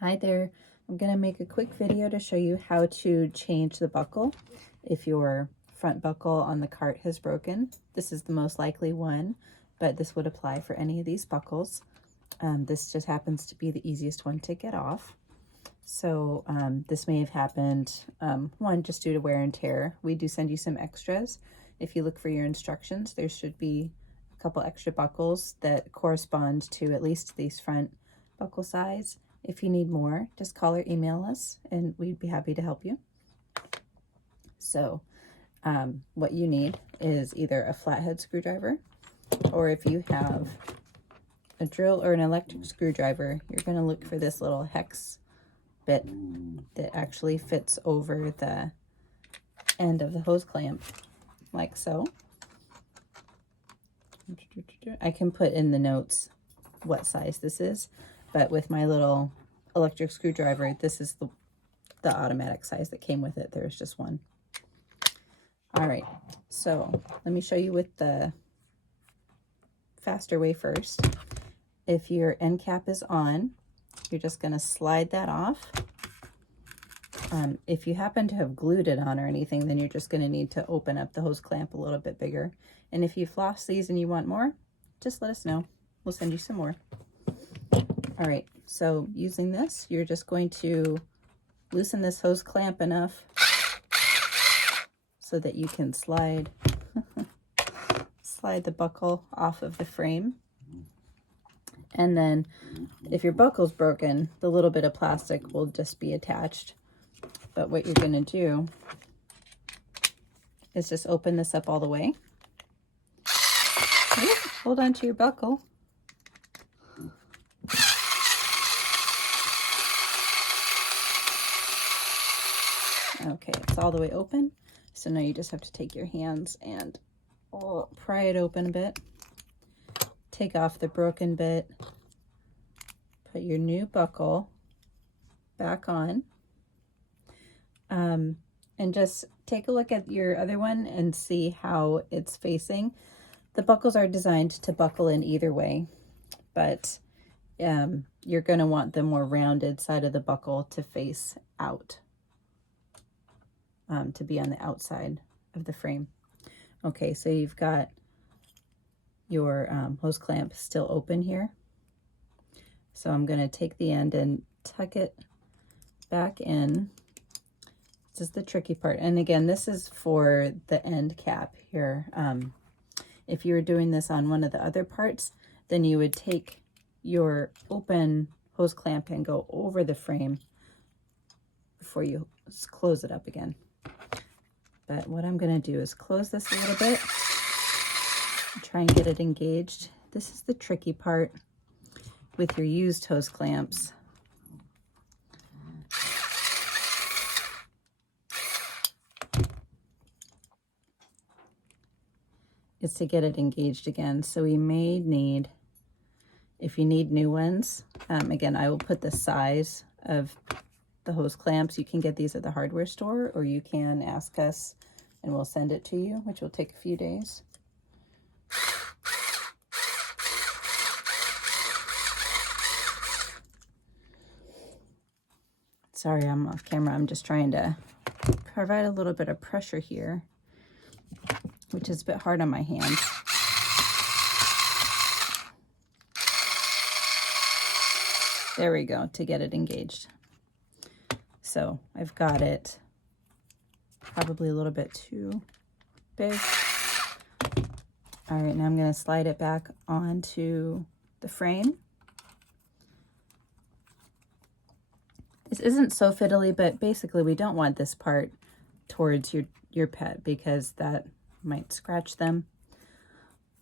Hi there. I'm going to make a quick video to show you how to change the buckle if your front buckle on the cart has broken. This is the most likely one, but this would apply for any of these buckles. This just happens to be the easiest one to get off. So this may have happened, one, just due to wear and tear. We do send you some extras. If you look for your instructions, there should be a couple extra buckles that correspond to at least these front buckle size. If you need more, just call or email us and we'd be happy to help you. So what you need is either a flathead screwdriver, or if you have a drill or an electric screwdriver, you're going to look for this little hex bit that actually fits over the end of the hose clamp, like so. I can put in the notes what size this is, but with my little electric screwdriver, this is the automatic size that came with it. There's just one. All right, so let me show you with the faster way first. If your end cap is on, you're just going to slide that off. If you happen to have glued it on or anything, then you're just going to need to open up the hose clamp a little bit bigger. And if you floss these and you want more, just let us know. We'll send you some more. All right, so using this, you're just going to loosen this hose clamp enough so that you can slide the buckle off of the frame. And then if your buckle's broken, the little bit of plastic will just be attached. But what you're going to do is just open this up all the way. Hold on to your buckle. Okay, it's all the way open. So now you just have to take your hands and pry it open a bit. Take off the broken bit. Put your new buckle back on. And just take a look at your other one and see how it's facing. The buckles are designed to buckle in either way, but you're going to want the more rounded side of the buckle to face out, to be on the outside of the frame. Okay, so you've got your hose clamp still open here. So I'm going to take the end and tuck it back in. This is the tricky part. And again, this is for the end cap here. If you were doing this on one of the other parts, then you would take your open hose clamp and go over the frame before you close it up again. But what I'm going to do is close this a little bit, try and get it engaged. This is the tricky part with your used hose clamps. Is to get it engaged again. So we may need, if you need new ones, again, I will put the size of the hose clamps. You can get these at the hardware store, or you can ask us and we'll send it to you, which will take a few days. Sorry, I'm off camera. I'm just trying to provide a little bit of pressure here, which is a bit hard on my hands. There we go, to get it engaged. So I've got it probably a little bit too big. All right, now I'm going to slide it back onto the frame. This isn't so fiddly, but basically we don't want this part towards your pet because that might scratch them.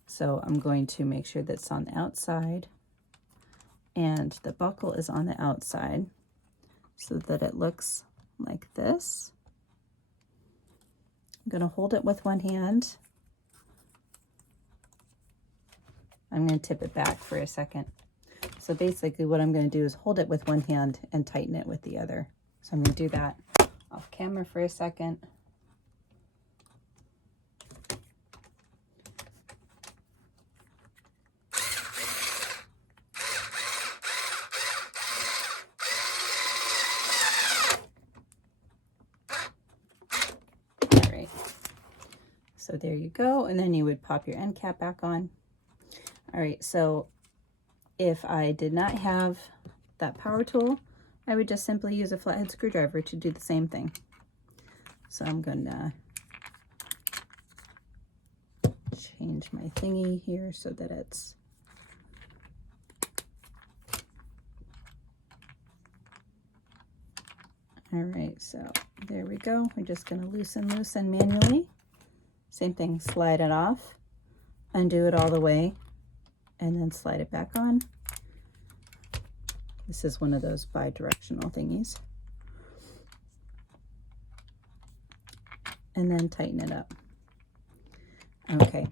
So I'm going to make sure that's on the outside and the buckle is on the outside so that it looks like this. I'm going to hold it with one hand. I'm going to tip it back for a second. So basically what I'm going to do is hold it with one hand and tighten it with the other. So I'm going to do that off camera for a second. So there you go. And then you would pop your end cap back on. All right, so if I did not have that power tool, I would just simply use a flathead screwdriver to do the same thing. So I'm gonna change my thingy here so that it's all right. So there we go. We're just gonna loosen manually. Same thing, slide it off, undo it all the way, and then slide it back on. This is one of those bi-directional thingies. And then tighten it up. Okay,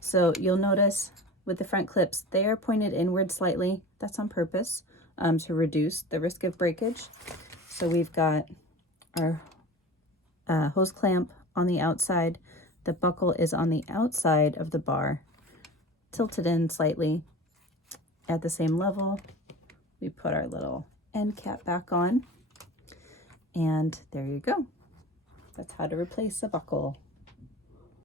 so you'll notice with the front clips, they are pointed inward slightly. That's on purpose to reduce the risk of breakage. So we've got our hose clamp on the outside. The buckle is on the outside of the bar, tilted in slightly at the same level. We put our little end cap back on, and there you go. That's how to replace a buckle.